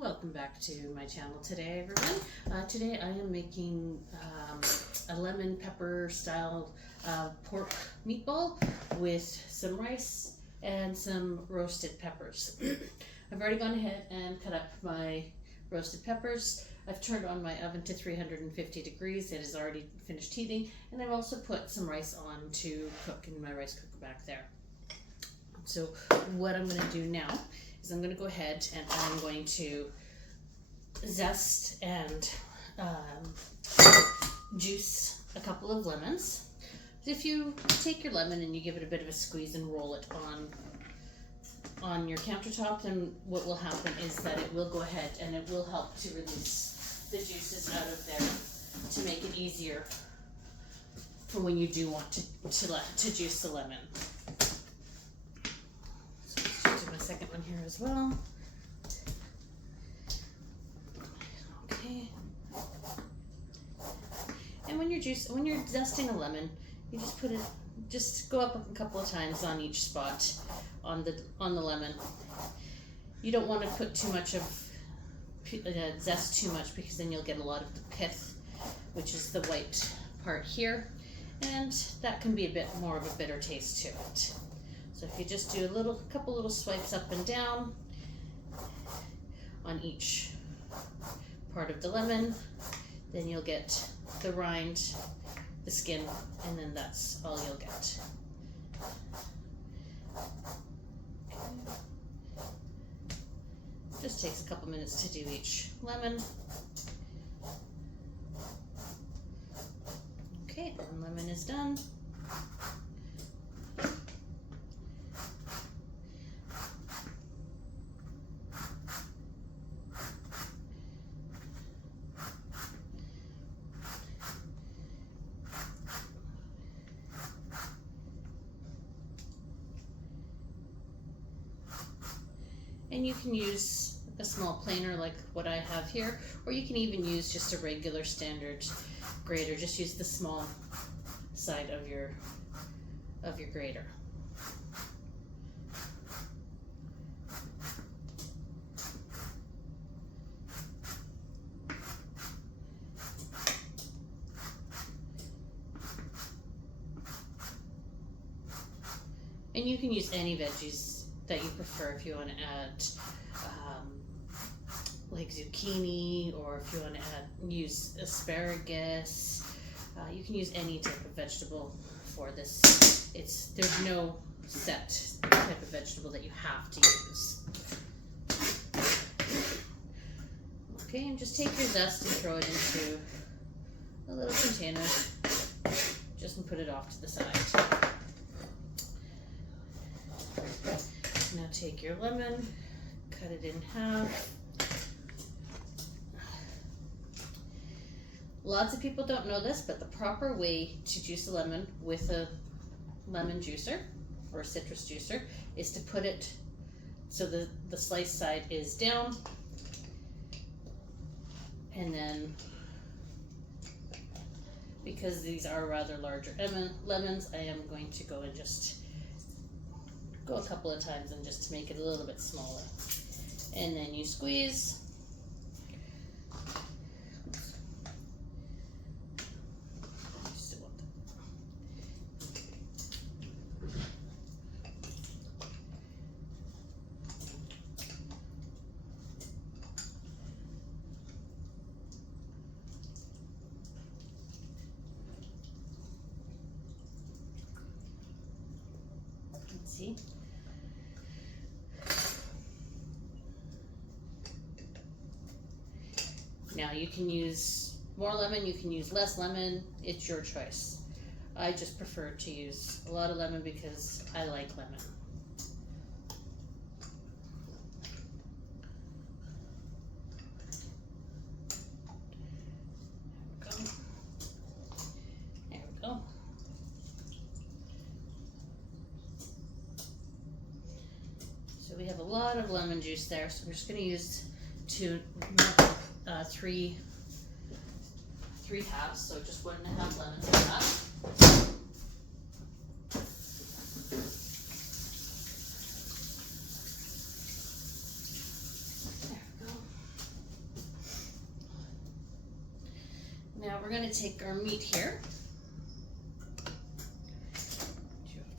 Welcome back to my channel today, everyone. Today I am making a lemon pepper style pork meatball with some rice and some roasted peppers. I've already gone ahead and cut up my roasted peppers. I've turned on my oven to 350 degrees. It has already finished heating, and I've also put some rice on to cook in my rice cooker back there. So what I'm going to do now is I'm going to go ahead and I'm going to zest and juice a couple of lemons. If you take your lemon and you give it a bit of a squeeze and roll it on your countertop, then what will happen is that it will go ahead and it will help to release the juices out of there to make it easier for when you do want to juice the lemon. Second one here as well. Okay. And when you're zesting a lemon, you just go up a couple of times on each spot on the lemon. You don't want to put too much of zest too much, because then you'll get a lot of the pith, which is the white part here, and that can be a bit more of a bitter taste to it. So if you just do a couple little swipes up and down on each part of the lemon, then you'll get the rind, the skin, and then that's all you'll get. Just takes a couple minutes to do each lemon. Okay, one lemon is done. And you can use a small planer like what I have here, or you can even use just a regular standard grater. Just use the small side of your grater. And you can use any veggies that you prefer. If you want to add like zucchini, or if you want to use asparagus, you can use any type of vegetable for this. There's no set type of vegetable that you have to use. Okay, and just take your zest and throw it into a little container, just and put it off to the side. Now take your lemon, cut it in half. Lots of people don't know this, but the proper way to juice a lemon with a lemon juicer or a citrus juicer is to put it so the sliced side is down, and then, because these are rather larger lemons, I am going to go and just go a couple of times and just to make it a little bit smaller. And then you squeeze. Let's see. Now you can use more lemon, you can use less lemon, it's your choice. I just prefer to use a lot of lemon because I like lemon. There we go. So we have a lot of lemon juice there, so we're just going to use three halves, so just 1.5 lemons of that. There we go. Now we're going to take our meat here.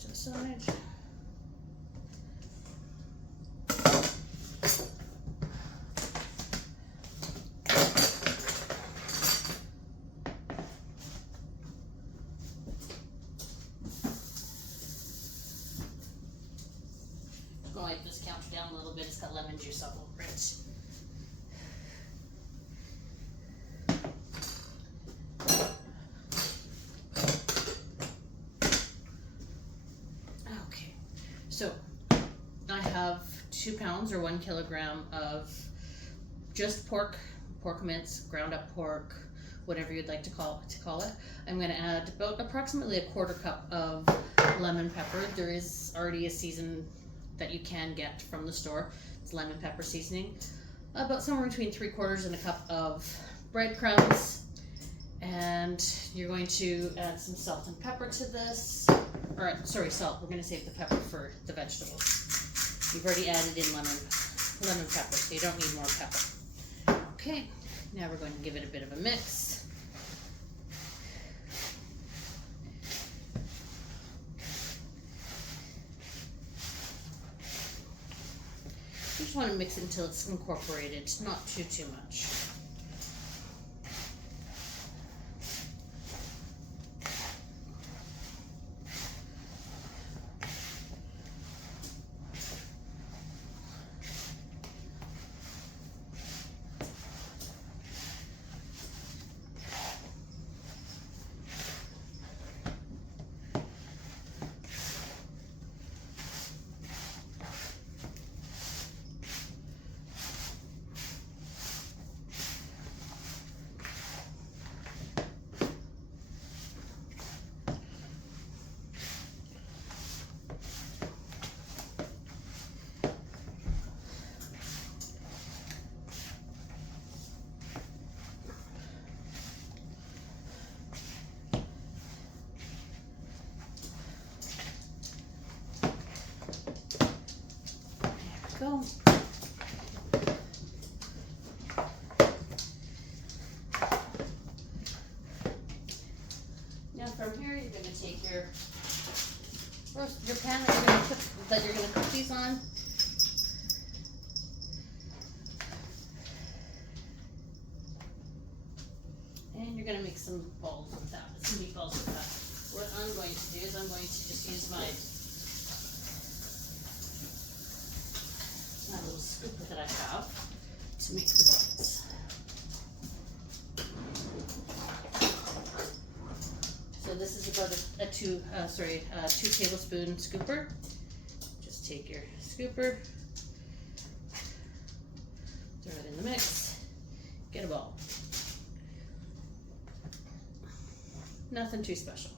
To the side. Wipe this counter down a little bit. It's got lemon juice all over it. Okay, so I have 2 pounds or 1 kilogram of just pork mince, ground up pork, whatever you'd like to call it. I'm going to add about approximately a 1/4 cup of lemon pepper. There is already a season that you can get from the store. It's lemon pepper seasoning. About somewhere between 3/4 and a cup of breadcrumbs. And you're going to add some salt and pepper to this. Or, sorry, salt. We're going to save the pepper for the vegetables. You've already added in lemon pepper, so you don't need more pepper. Okay, now we're going to give it a bit of a mix. You just want to mix it until it's incorporated, not too much. Go. Now from here, you're going to take your pan that you're going to cook these on. And you're going to make some balls with that, some meatballs with that. What I'm going to do is I'm going to just use my little scooper that I have to make the balls. So this is about a 2 tablespoon scooper. Just take your scooper, throw it in the mix, get a ball. Nothing too special.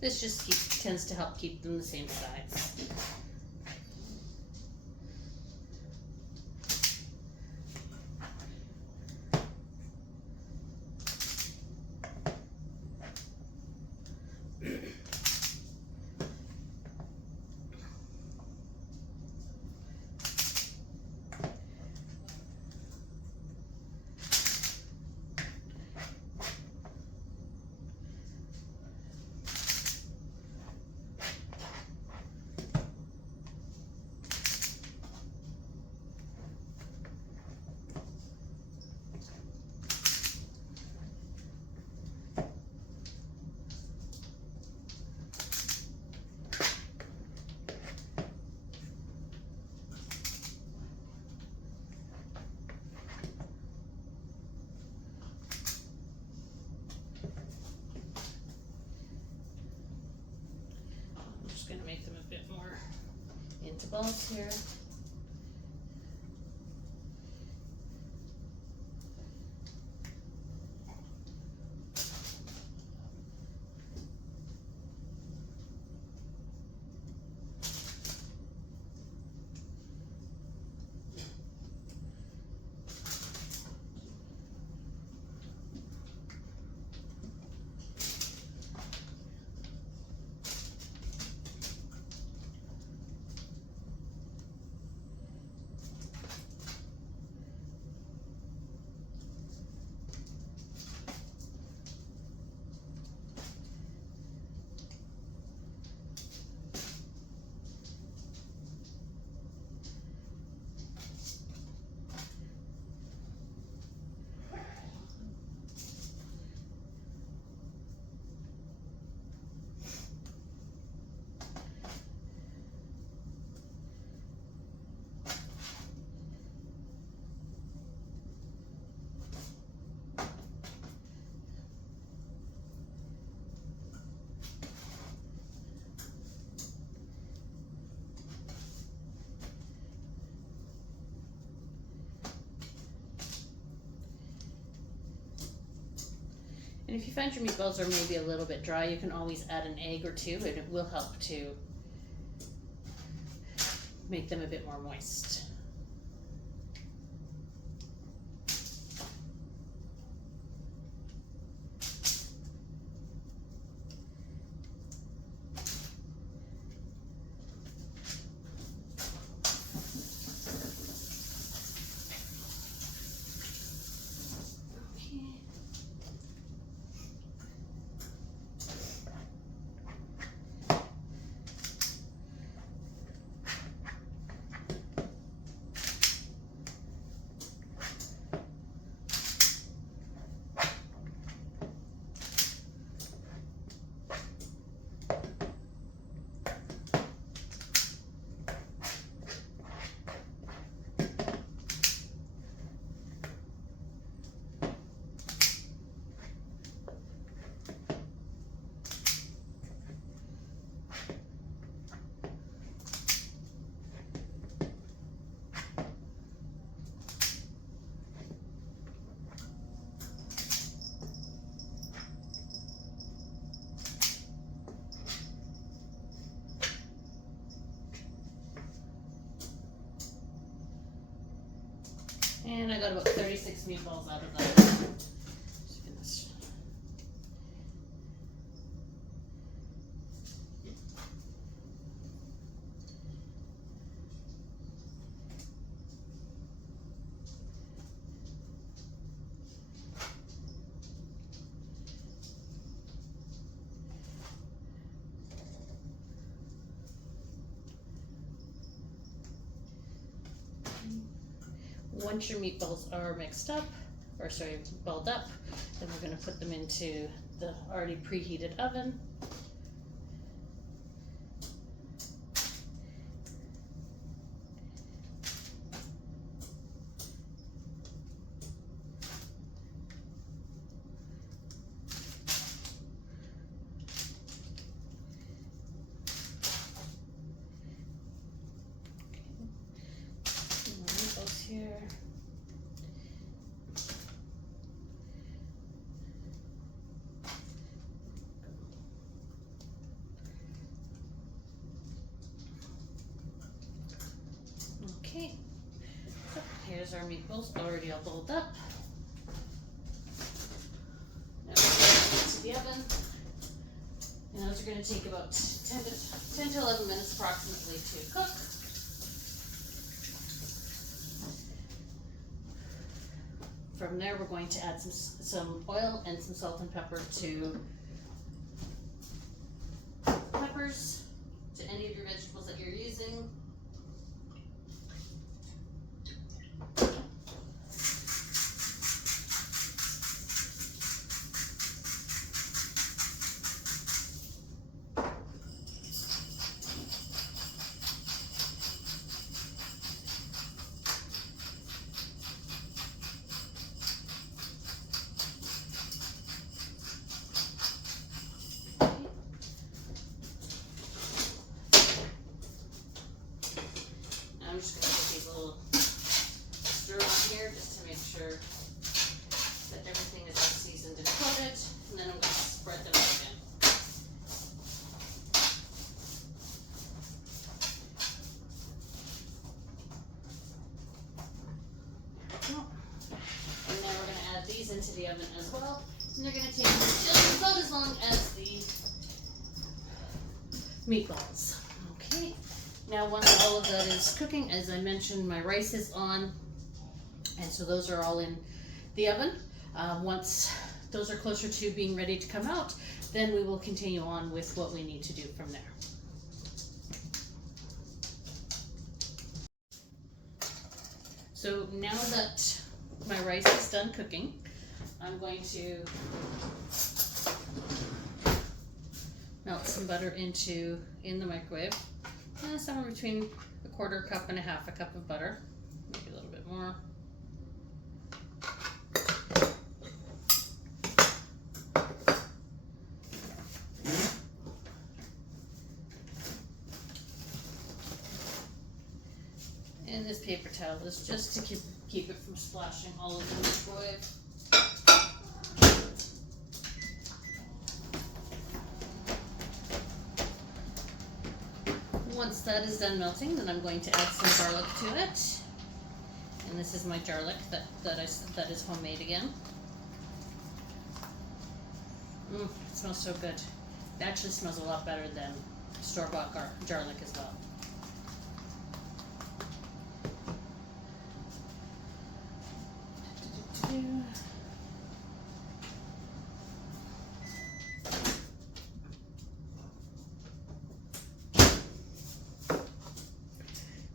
This just tends to help keep them the same size. the balls here. And if you find your meatballs are maybe a little bit dry, you can always add an egg or two, and it will help to make them a bit more moist. And I got about 36 meatballs out of that. Once your meatballs are mixed up, or sorry, balled up, then we're going to put them into the already preheated oven. Here. Okay, so here's our meatballs already all balled up. Now we're going to the oven, and those are going to take about 10 to 11 minutes approximately to cook. From there, we're going to add some oil and some salt and pepper to peppers, to any of your vegetables that you're using. oven as well. And they're going to take just about as long as the meatballs. Okay, now once all of that is cooking, as I mentioned, my rice is on, and so those are all in the oven. Once those are closer to being ready to come out, then we will continue on with what we need to do from there. So now that my rice is done cooking, I'm going to melt some butter in the microwave. Somewhere between a quarter cup and a half a cup of butter, maybe a little bit more. And this paper towel is just to keep it from splashing all over the microwave. Once that is done melting, then I'm going to add some garlic to it. And this is my garlic that is homemade again. It smells so good. It actually smells a lot better than store-bought garlic as well.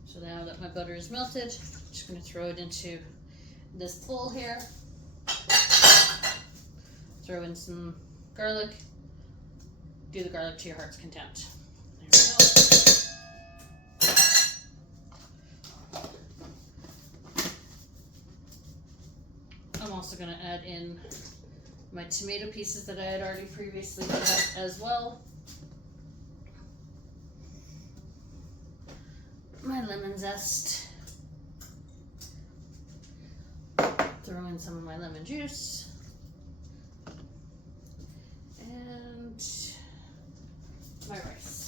So now that my butter is melted, I'm just going to throw it into this bowl here. Throw in some garlic. Do the garlic to your heart's content. There we go. I'm also going to add in my tomato pieces that I had already previously cut as well. My lemon zest. Throw in some of my lemon juice. And my rice.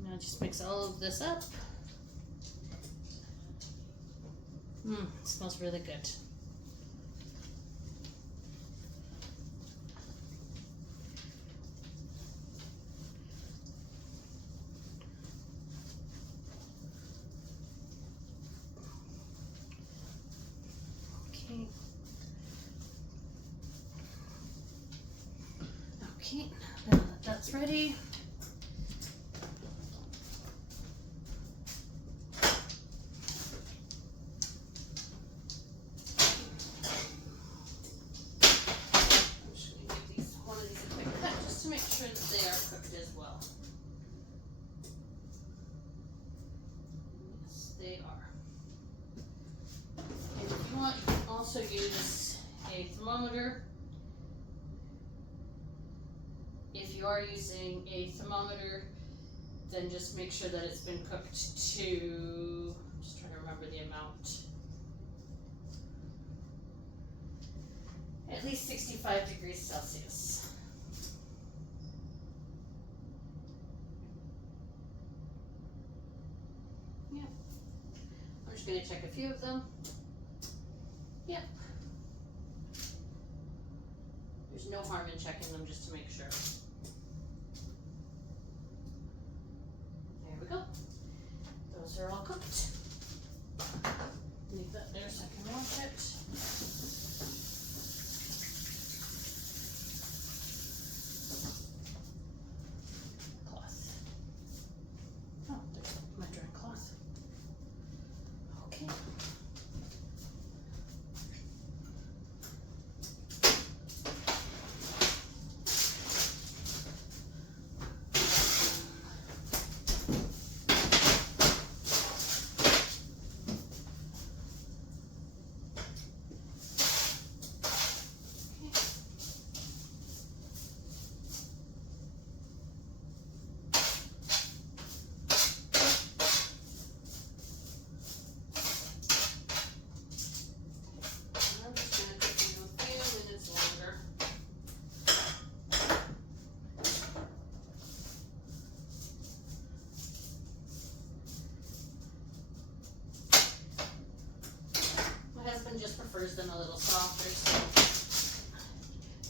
Now just mix all of this up. It smells really good. Okay, now that that's ready, to make sure that they are cooked as well. Yes, they are. And if you want, you can also use a thermometer. If you are using a thermometer, then just make sure that it's been cooked to, I'm just trying to remember the amount, at least 65 degrees Celsius. I'm just going to check a few of them. Yep. There's no harm in checking them just to make sure. There we go. Those are all cooked. Leave that there so I can wash it. Cloth. Oh, there's my dry cloth. Okay.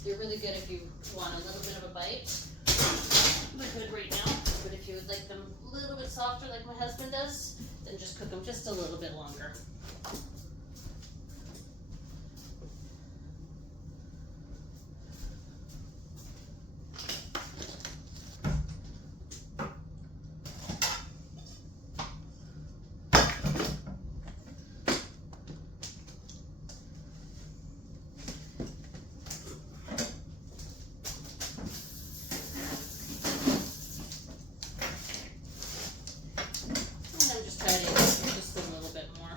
They're really good if you want a little bit of a bite. They're good right now, but if you would like them a little bit softer like my husband does, then just cook them just a little bit longer. Just a little bit more.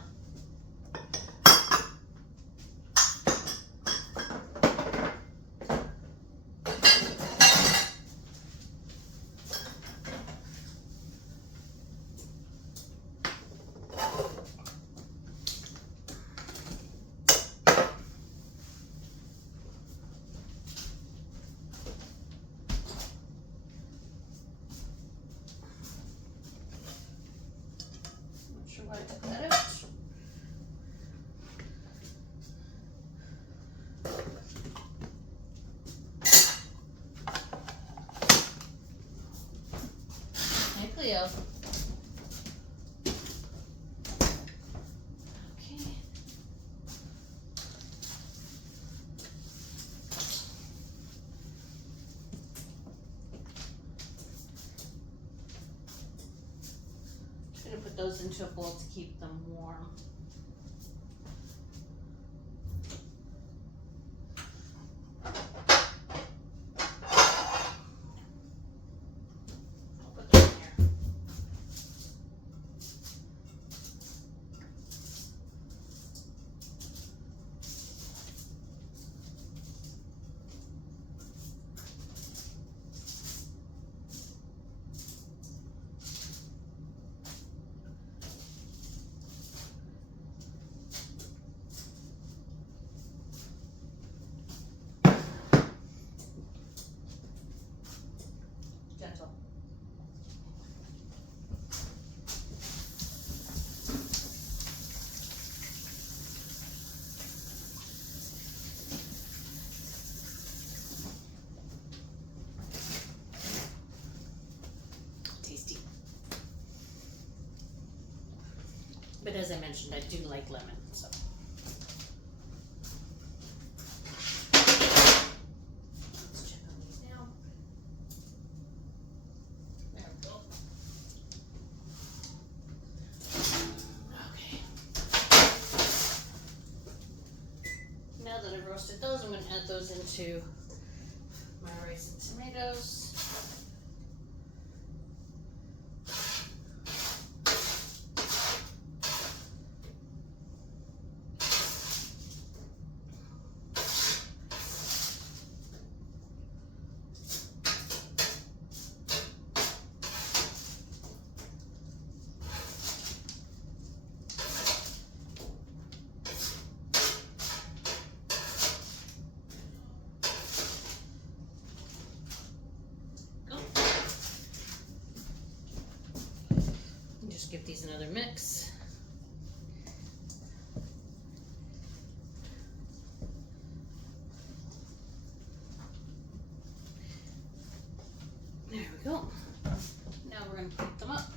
Not sure why I took that out. Hey, Cleo. Okay. I'm gonna put those into a bowl to keep them warm. I'll put them in here. Gentle. Tasty. But as I mentioned, I do like lemon, so. Let's check on these now. There we go. Okay. Now that I've roasted those, I'm going to add those into my rice and tomatoes. Just give these another mix. There we go. Now we're going to pick them up.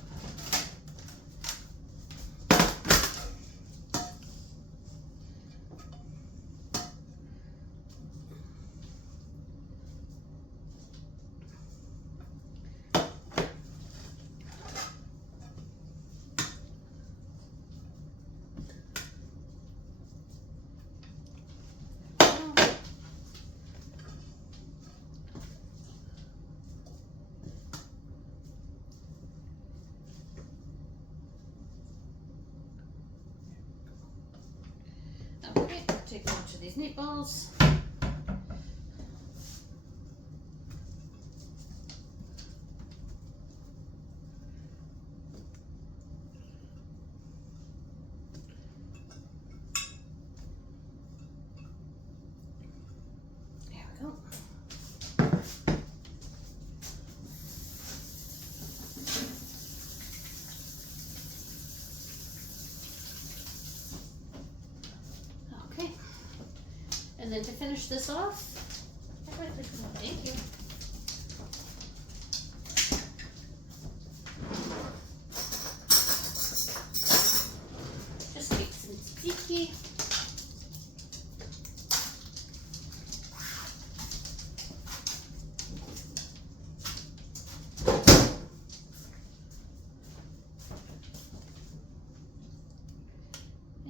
Okay, take a bunch of these meatballs. There we go. And then to finish this off, Thank you. Just make some tzatziki.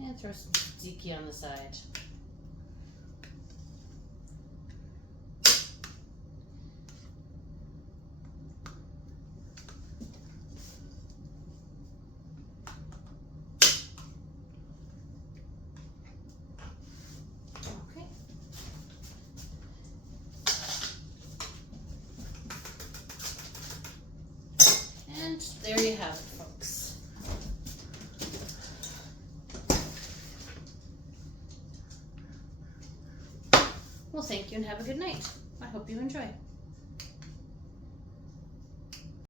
And throw some tzatziki on the side. Okay. And there you have it, folks. Well, thank you and have a good night. I hope you enjoy.